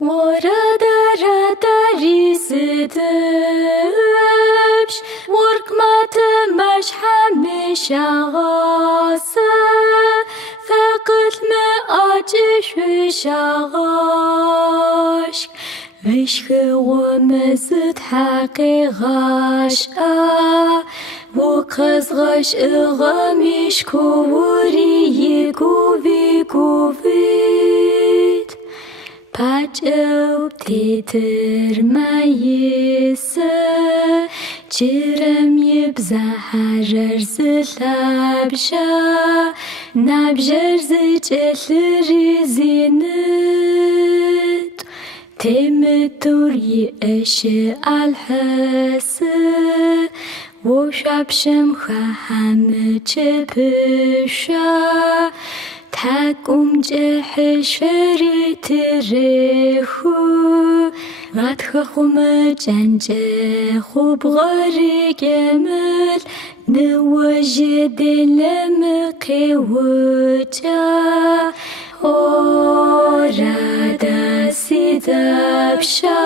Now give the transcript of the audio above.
ورا داري زدبش ورق ما تمش حمش غاصة فقط ما أجش شغاش عشق ومزد حقي غاشقة وقز غش إغمش كوري كوفيت باجو تيتر ما يسا جرم يبزا حجر زلابشا نابجر زجل رزينت تمتور يأشي الحسا وشابشم خهم جبشا تاكم جحش فريت ريخو غاتخخم جنجه خوب غري جمل نوجد لمقي وجا أورا دا سيدابشا